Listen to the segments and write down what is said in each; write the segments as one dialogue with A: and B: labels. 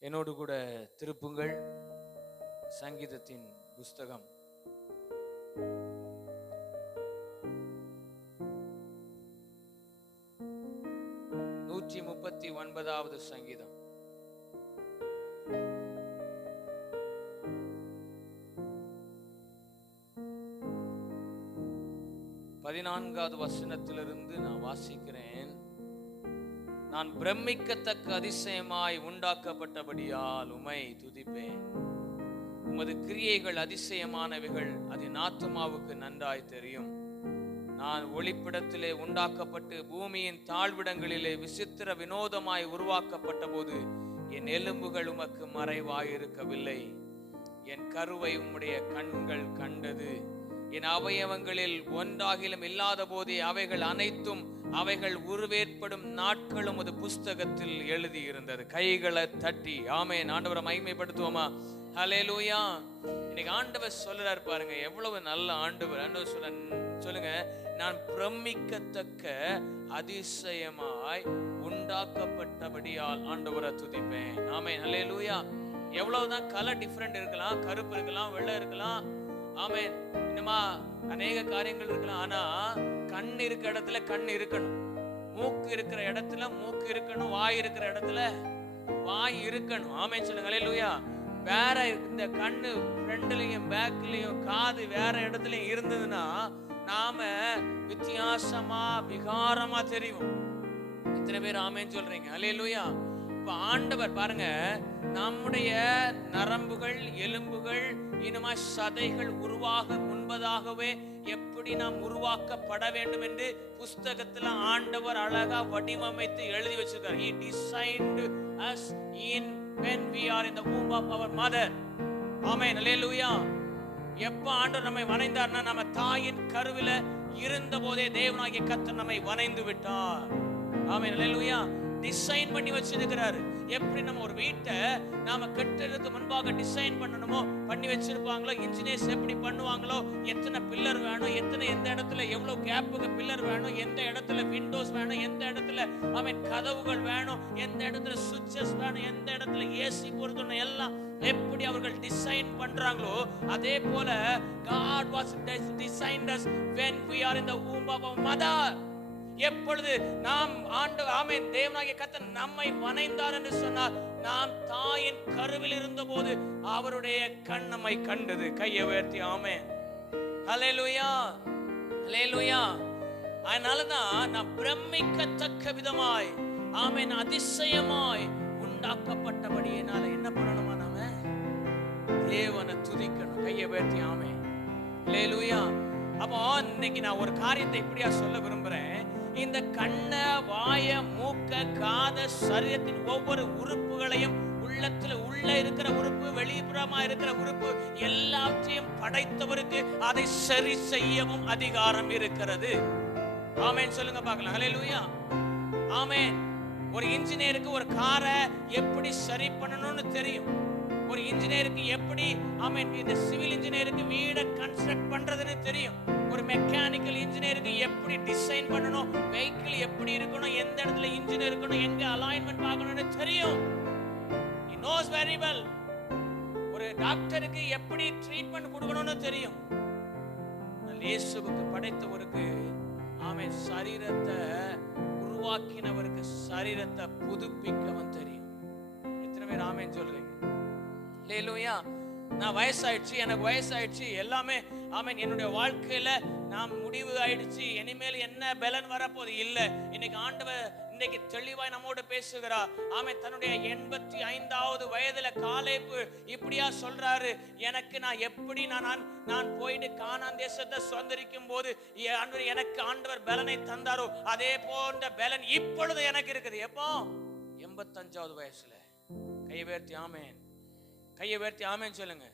A: என்னோடு கூட திருப்புங்கள். சங்கீதத்தின் புஸ்தகம். நூற்றி முப்பத்தி ஒன்பதாவது சங்கீதம். பதினான்காவது வசனத்திலிருந்து நான் வாசிக்கிறேன். நான் பிரமிக்கத்தக்க அதிசயமாய் உண்டாக்கப்பட்டபடியால் உமை துதிப்பேன். உமது கிரியைகள் அதிசயமானவைகள் அது நாத்துமாவுக்கு நன்றாய் தெரியும். நான் ஒளிப்பிடத்திலே உண்டாக்கப்பட்டு பூமியின் தாழ்விடங்களிலே விசித்திர வினோதமாய் உருவாக்கப்பட்ட போது என் எலும்புகள் உமக்கு மறைவாயிருக்கவில்லை. என் கருவை உம்முடைய கண்கள் கண்டது. என் அவயவங்களில் ஒன்றாகிலும் இல்லாத போதே அவைகள் அனைத்தும் அவைகள் உருவேற்படும் நாட்களும் அது புஸ்தகத்தில் எழுதியிருந்தது. கைகளை தட்டி ஆமே ஆண்டவரை மகிமைப்படுத்துவோமா? லூயா இன்னைக்கு ஆண்டவர் சொல்றாரு பாருங்க எவ்வளவு நல்ல ஆண்டவர். ஆண்டவர் சொல்ல சொல்லுங்க நான் பிரமிக்கத்தக்க அதிசயமாய் உண்டாக்கப்பட்டபடியால் ஆண்டவரை துதிப்பேன். ஆமே ஹலே லூயா எவ்வளவுதான் கலர் டிஃப்ரெண்ட் இருக்கலாம் கருப்பு இருக்கலாம் வெள்ளை இருக்கலாம். ஆமே இன்னமா அநேக காரியங்கள் இருக்கலாம். ஆனா கண் இருக்கிற இடத்துல கண் இருக்கணும். மூக்கு இருக்கிற இடத்துல மூக்கு இருக்கணும். வாய் இருக்கிற இடத்துல வாய் இருக்கணும். ஆமே சொல்லுங்க. ஹalleluya. வேற இந்த கண்ணு ஃப்ரண்ட்லயும் பேக்லயும் காது வேற இடத்துலயும் இருந்ததுன்னா நாம வித்தியாசமா விகாரமா தெரியும் இத்தனை பேர் ஆமேன்னு சொல்றீங்க. ஹalleluya. இப்ப ஆண்டவர் பாருங்க நம்முடைய நரம்புகள் எலும்புகள் இனிமா சதைகள் உருவாக முன்பதாகவே எப்படி நாம் உருவாக்கப்பட வேண்டும் என்று புஸ்தகத்துல ஆண்டவர் அழகா வடிவமைத்து எழுதி வச்சிருக்கார். He designed us in when we are in the womb of our mother. Amen hallelujah எப்ப ஆண்டவர் நம்மை வணைந்தார்னா நம்ம தாயின் கருவில இருந்த போதே தேவனாகிய கர்த்தர் நம்மை வணைந்து விட்டார். ஆமென் ஹalleluya டிசைன் பண்ணி வச்சிருக்கிறாரு. எப்படி நம்ம ஒரு வீட்டை நாம கட்டுறதுக்கு முன்பாக டிசைன் பண்ணணுமோ பண்ணி வச்சிருப்பாங்களோ இன்ஜினியர்ஸ் எப்படி பண்ணுவாங்களோ எத்தனை பில்லர் வேணும் எத்தனை எந்த இடத்துல எவ்வளவு கேப்புக்கு பில்லர் வேணும் எந்த இடத்துல விண்டோஸ் வேணும் எந்த இடத்துல அவன் கதவுகள் வேணும் எந்த இடத்துல சுவிட்சஸ் வேணும் எந்த இடத்துல ஏசி பொருத்தணும் எல்லாம் எப்படி அவர்கள் டிசைன் பண்றாங்களோ அதே போல God was designed us when we are in the womb of our எப்பொழுது நாம் ஆண்டு ஆமே தேவனாகிய கத்தன் நம்மை வணைந்தார் என்று சொன்னார் நாம் தாயின் கருவில் இருந்தபோது அவருடைய கண் நம்மை கண்டது. கையை உயர்த்தி ஆமென். ஹalleluya ஹalleluya அதனால தான் நான் பிரமிக்கத்தக்க விதமாய் ஆமேன் அதிசயமாய் உண்டாக்கப்பட்டபடியினால என்ன பண்ணணுமா நாம? தேவனை துதிக்கணும். கையை உயர்த்தி ஆமே ஹalleluya அப்போ இன்னைக்கு நான் ஒரு காரியத்தை இப்படியா சொல்ல விரும்புறேன். இந்த கண்ண வாய மூக்க காத சரீரத்தின் ஒவ்வொரு உறுப்புகளையும் உள்ளத்துல உள்ள இருக்கிற உறுப்பு வெளிப்புறமா இருக்கிற உறுப்பு எல்லாவற்றையும் படைத்தவருக்கு அதை சரி செய்யவும் அதிகாரம் இருக்கிறது. ஆமேன். சொல்லுங்க பார்க்கலாம். ஹலே லூயா ஆமேன். ஒரு இன்ஜினியருக்கு ஒரு காரை எப்படி சரி பண்ணணும்னு தெரியும். ஒரு இன்ஜினியருக்கு எப்படி ஆமென் இந்த சிவில் இன்ஜினியருக்கு வீடை கன்ஸ்ட்ரக்ட் பண்றதுன்னு தெரியும். ஒரு மெக்கானிக்கல் இன்ஜினியருக்கு எப்படி டிசைன் பண்ணணும் வெஹிக்கிள் எப்படி இருக்கணும் எந்த இடத்துல இன்ஜின் இருக்கணும் எங்க அலைன்மெண்ட் பார்க்கணும்னு தெரியும். நோஸ் வெரி வெல் ஒரு டாக்டருக்கு எப்படி ட்ரீட்மெண்ட் கொடுக்கணும்னு தெரியும். இயேசுவுக்கு படைத்தவருக்கு ஆமென் சரீரத்தை உருவாக்கினவருக்கு சரீரத்தை புதுப்பிக்கவும் தெரியும். எத்தனை பேர் ஆமென் சொல்றீங்க? லேலூயா நான் வயசாயிடுச்சு எனக்கு வயசாயிடுச்சு எல்லாமே ஆமீன் என்னுடைய வாழ்க்கையில நான் முடிவு ஆயிடுச்சு இனிமேல் என்ன பலன் வரப்போகுது? இல்ல. இன்னைக்கு ஆண்டவர் இன்னைக்கு தெளிவாய் நம்மோடு பேசுகிறா ஆமை தன்னுடைய எண்பத்தி ஐந்தாவது வயதுல காலைப்பு இப்படியா சொல்றாரு. எனக்கு நான் எப்படி நான் நான் போயிட்டு கானான் தேசத்தை சுதந்திரிக்கும் போது எனக்கு ஆண்டவர் பலனை தந்தாரோ அதே போன்ற பலன் இப்பொழுது எனக்கு இருக்குது. எப்போ? எண்பத்தஞ்சாவது வயசுல. கைவேர்த்தி ஆமேன். கையை உயர்த்தி ஆமேன்னு சொல்லுங்க.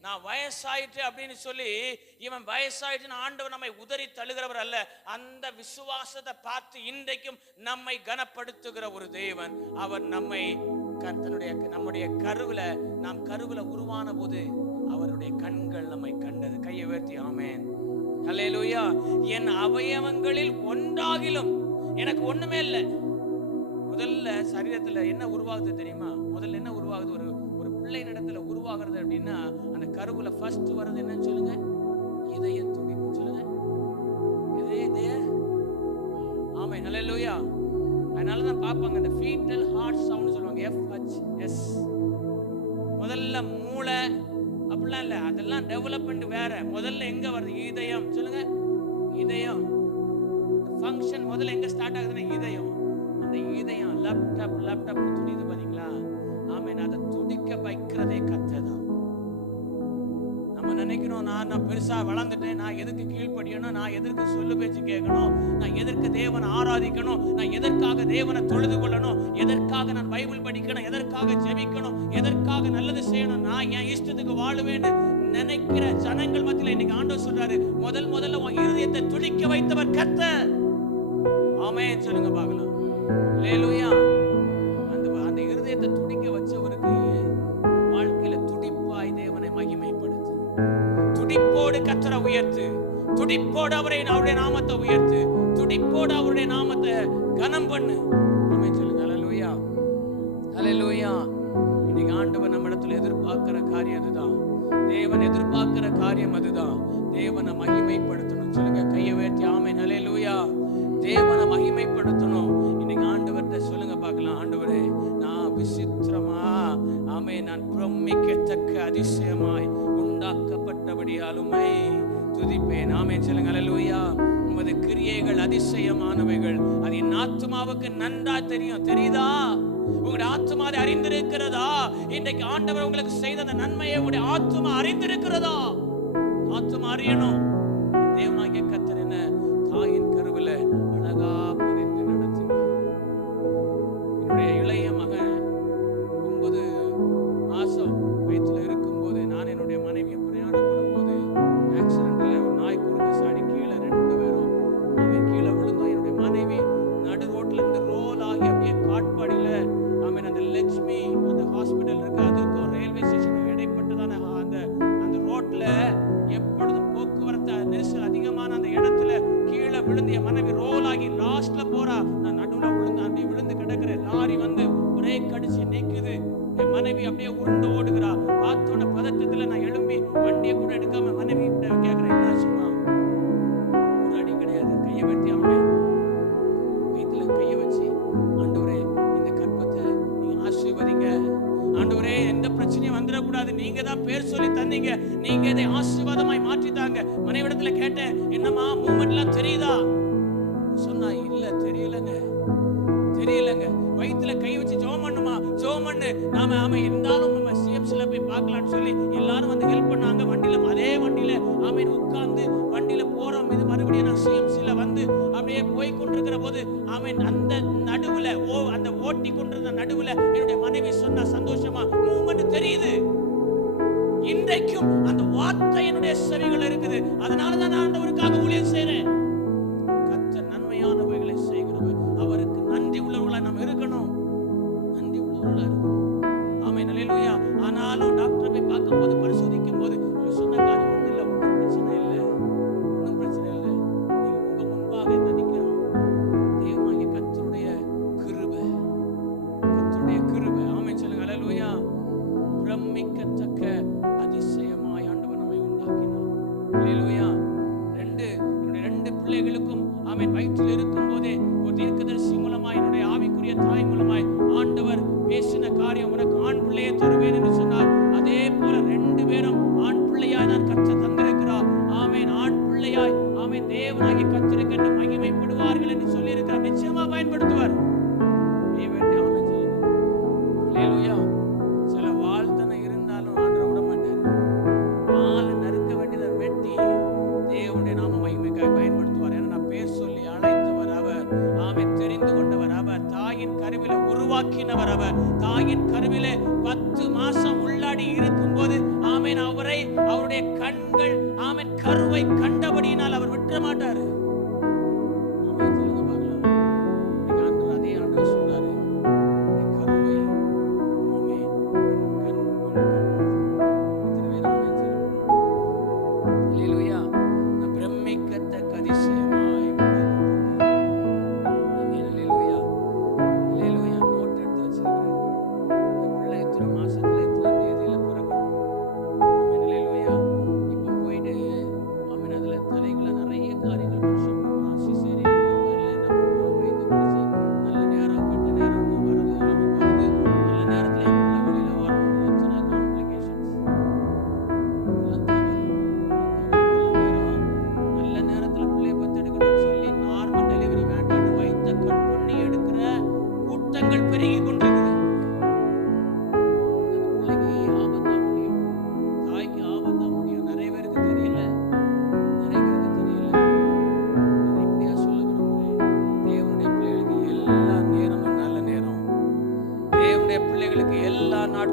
A: நான் வயசாயிட்டு அப்படின்னு சொல்லி இவன் வயசாயிட்டு ஆண்டவர் நம்மை உதறி தழுகிறவர் அல்ல. அந்த விசுவாசத்தை பார்த்து இன்றைக்கும் நம்மை கனப்படுத்துகிற ஒரு தேவன். அவர் நம்மை கர்த்தனுடைய தன்னுடைய நம்முடைய கருவில நாம் கருவில் உருவான போது அவருடைய கண்கள் நம்மை கண்டது. கையை உயர்த்தி ஆமேன். ஹalleluya என் அவயவங்களில் ஒன்றாகிலும் எனக்கு ஒண்ணுமே இல்லை. முதல்ல சரீரத்துல என்ன உருவாகுது தெரியுமா? முதல்ல என்ன உருவாகுது ஒரு ஒரு பிள்ளை இடத்துல உருவாகிறது அப்படின்னா அந்த கருவுல ஃபர்ஸ்ட் வர்றது என்னன்னு சொல்லுங்க? இதய துடிப்பு. சொல்லுங்க. இதய இதய நல்ல ஹalleluya அதனால தான் பார்ப்பாங்க இந்த ஃபீட்டல் ஹார்ட் சவுண்ட் சொல்லுவாங்க எஃப் ஹச் எஸ் முதல்ல மூளை அப்படிலாம் இல்லை. அதெல்லாம் டெவலப்மெண்ட் வேற. முதல்ல எங்க வருது? இதயம். சொல்லுங்க. இதயம். ஃபங்க்ஷன் முதல்ல எங்க ஸ்டார்ட் ஆகுதுன்னா இதயம். அந்த இதயம் லேப்டாப் லேப்டாப் துணிது பாத்தீங்களா? ஆமென். அதை துடிக்க வைக்கிறதே கத்ததான் நம்ம நினைக்கிறோம் நான் நான் பெருசா வளர்ந்துட்டேன். நான் எதுக்கு கீழ்ப்படியணும்? நான் எதற்கு சொல்லு பேச்சு கேட்கணும்? நான் எதற்கு தேவனை ஆராதிக்கணும்? நான் எதற்காக தேவனை தொழுது கொள்ளணும்? எதற்காக நான் பைபிள் படிக்கணும்? எதற்காக ஜெபிக்கணும்? எதற்காக நல்லது செய்யணும்? நான் என் இஷ்டத்துக்கு வாழுவேன்னு நினைக்கிற ஜனங்கள் மத்தியில் இன்னைக்கு ஆண்டவர் சொல்றாரு. முதல் முதல்ல உன் இருதயத்தை துடிக்க வைத்தவர் கத்த ஆமே சொல்லுங்க பார்க்கலாம். லேலுயா கத்தரை உயர்த்து. துடிப்போடு அவரை அவருடைய நாமத்தை உயர்த்து. துடிப்போடு அவருடைய நாமத்தை கனம் பண்ணு. ஆமென் சொல்லுங்க. அலலூயா அலலூயா இன்னைக்கு ஆண்டவர் நம்ம இடத்துல எதிர்பார்க்கிற காரியம் அதுதான். தேவன் எதிர்பார்க்கிற காரியம் அதுதான். தேவனை மகிமைப்படுத்தணும். சொல்லுங்க கையை உயர்த்தி ஆமென் அலலூயா தேவனை மகிமைப்படுத்தணும். இன்னைக்கு ஆண்டவர்கிட்ட சொல்லுங்க பார்க்கலாம். ஆண்டவரே நான் விசித்திரமா ஆமே நான் பிரமிக்கத்தக்க அதிசயமாய் உண்டாக்க உண்டாக்கப்பட்டபடியாலுமை துதிப்பேன். ஆமே சொல்லுங்க ஹalleluya. உமது கிரியைகள் அதிசயமானவைகள். அது என் ஆத்துமாவுக்கு நன்றா தெரியும். தெரியுதா? உங்களுடைய ஆத்துமா அதை அறிந்திருக்கிறதா? இன்றைக்கு ஆண்டவர் உங்களுக்கு செய்த அந்த நன்மையை உங்களுடைய ஆத்துமா அறிந்திருக்கிறதா? ஆத்துமா அறியணும். பிரச்சனையும் வந்துடக்கூடாது. நீங்க தான் பேர் சொல்லி தந்தீங்க. நீங்க இதை ஆசீர்வாதமாய் மாற்றித்தாங்க. மனைவிடத்துல கேட்டேன் என்னம்மா மூமெண்ட்லாம் தெரியுதா? சொன்னா இல்ல தெரியலங்க. தெரியலங்க. வயித்துல கை வச்சு ஜோ பண்ணுமா? ஜோ பண்ணு. நாம ஆமா இருந்தாலும் நம்ம சிஎம்சில போய் பார்க்கலாம்னு சொல்லி எல்லாரும் வந்து ஹெல்ப் பண்ணாங்க. வண்டியில அதே வண்டியில ஆமீன் உட்கார்ந்து வண்டியில போறோம். இது மறுபடியும் நான் சிஎம்சில வந்து அப்படியே போய் கொண்டிருக்கிற போது ஆமீன் அந்த நடுவுல ஓ அந்த ஓட்டி கொண்டிருந்த நடுவுல என்னுடைய மனைவி சொன்ன சந்தோஷமா தெரியுது. இன்றைக்கும் அந்த வார்த்தை என்னுடைய செவிகள் இருக்குது. அதனால தான் நான் ஆண்டவருக்காக ஊழியம் செய்றேன்.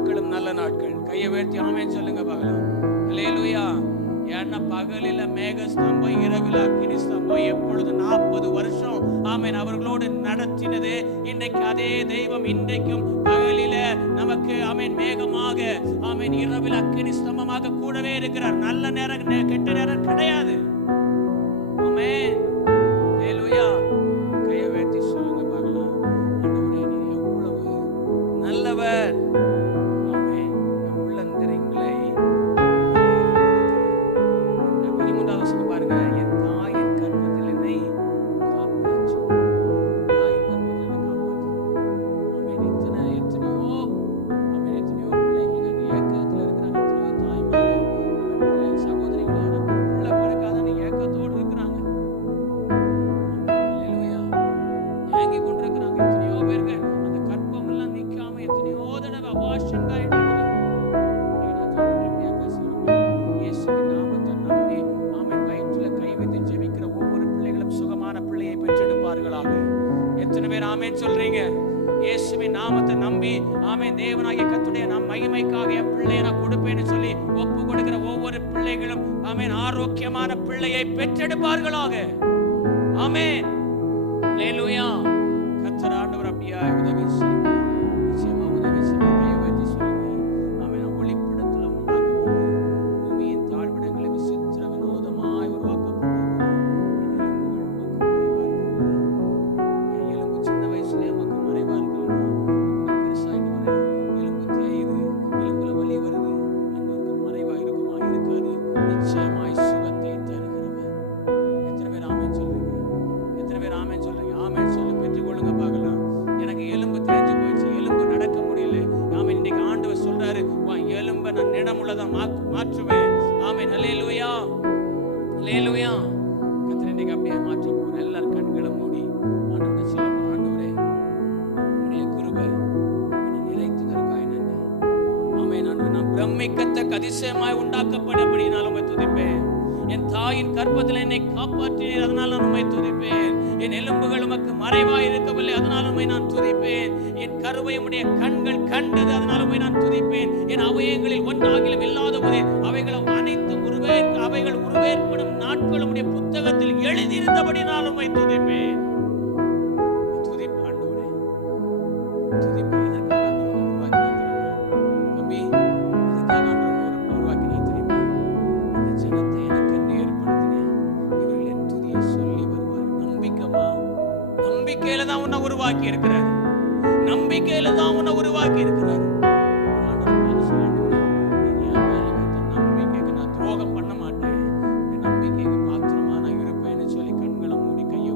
A: நாட்களும் நல்ல நாட்கள். கையை உயர்த்தி ஆமென் சொல்லுங்க பகலாம் அல்லேலூயா ஏன்னா பகலில மேக ஸ்தம்பம் இரவில் அக்னி ஸ்தம்பம் எப்பொழுது நாற்பது வருஷம் ஆமேன் அவர்களோடு நடத்தினது இன்றைக்கு அதே தெய்வம் இன்றைக்கும் பகலில நமக்கு ஆமேன் மேகமாக ஆமேன் இரவில் அக்னி ஸ்தம்பமாக கூடவே இருக்கிறார். நல்ல நேரம் கெட்ட நேரம் கிடையாது. பெற்றெடுப்பார்களாக. ஆமென். அல்லேலூயா கர்த்தர் ஆண்டவர் அப்படியா உதவி துதிப்பேன். என் தாயின் கற்பத்தில் என்னை காப்பாற்றினீர் அதனால் நான் உண்மை துதிப்பேன். என் எலும்புகள் உமக்கு மறைவாய் இருக்கவில்லை அதனால் உண்மை நான் துதிப்பேன். என் கருவை உடைய கண்கள் கண்டது அதனால் உண்மை நான் துதிப்பேன். என் அவயங்களில் ஒன்றாகிலும் இல்லாத போதே அவைகளும் அனைத்தும் உருவே அவைகள் உருவேற்படும் நாட்கள் உடைய புத்தகத்தில் எழுதியிருந்தபடி நான் உண்மை துதிப்பேன். துதிப்பு ஆண்டவரே. துதிப்பு உருவாக்கி இருக்கிறார் நம்பிக்கையில தான் உன்னை உருவாக்கி இருக்கிறார் நம்பிக்கைக்கு நான் துரோகம் பண்ண மாட்டேன். நம்பிக்கைக்கு பாத்திரமா நான் சொல்லி கண்களை மூடி கையை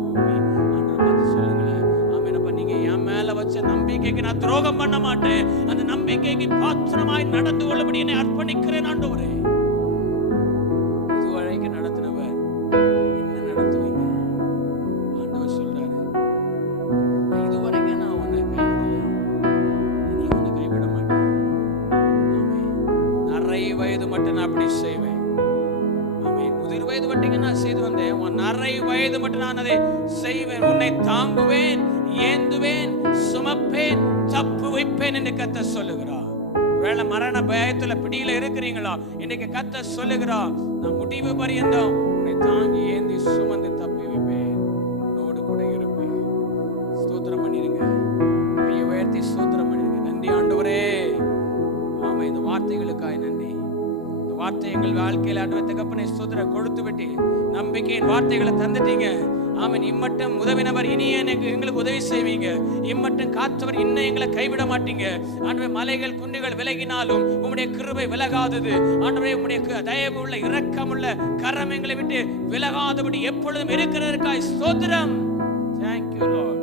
A: நீங்க மேல வச்ச நம்பிக்கைக்கு நான் துரோகம் பண்ண மாட்டேன். அந்த நம்பிக்கைக்கு பாத்திரமாய் நடந்து கொள்ளபடி என்னை அர்ப்பணிக்கிறேன் ஆண்டவரே. பயத்துல பிடியில இருக்கிறீங்களா? இன்னைக்கு கத்த சொல்லுகிறா நான் முடிவு பரியந்தம் உன்னை தாங்கி ஏந்தி சுமந்து தப்பி வைப்பேன். உன்னோடு கூட இருப்பேன். ஸ்தோத்திரம் பண்ணிருங்க கையை உயர்த்தி ஸ்தோத்திரம் பண்ணிருங்க நன்றி ஆண்டவரே. ஆமா இந்த வார்த்தைகளுக்காய் நன்றி. இந்த வார்த்தை எங்கள் வாழ்க்கையில் ஆண்டவர் அப்புறம் ஸ்தோத்திரம் கொடுத்து விட்டு நம்பிக்கையின் வார்த்தைகளை தந்துட்டீங்க. ஆமன். இம்மட்டும் உதவினவர் இனி எனக்கு எங்களுக்கு உதவி செய்வீங்க. இம்மட்டும் காத்தவர் இன்னும் எங்களை கைவிட மாட்டீங்க. ஆண்டவரே மலைகள் குன்றுகள் விலகினாலும் உம்முடைய கிருபை விலகாதது. ஆண்டவரே உம்முடைய தயவு உள்ள இரக்கமுள்ள கரம் எங்களை விட்டு விலகாதபடி எப்பொழுதும் இருக்கிறதற்காய் சோதரம் தேங்க்யூ லார்ட்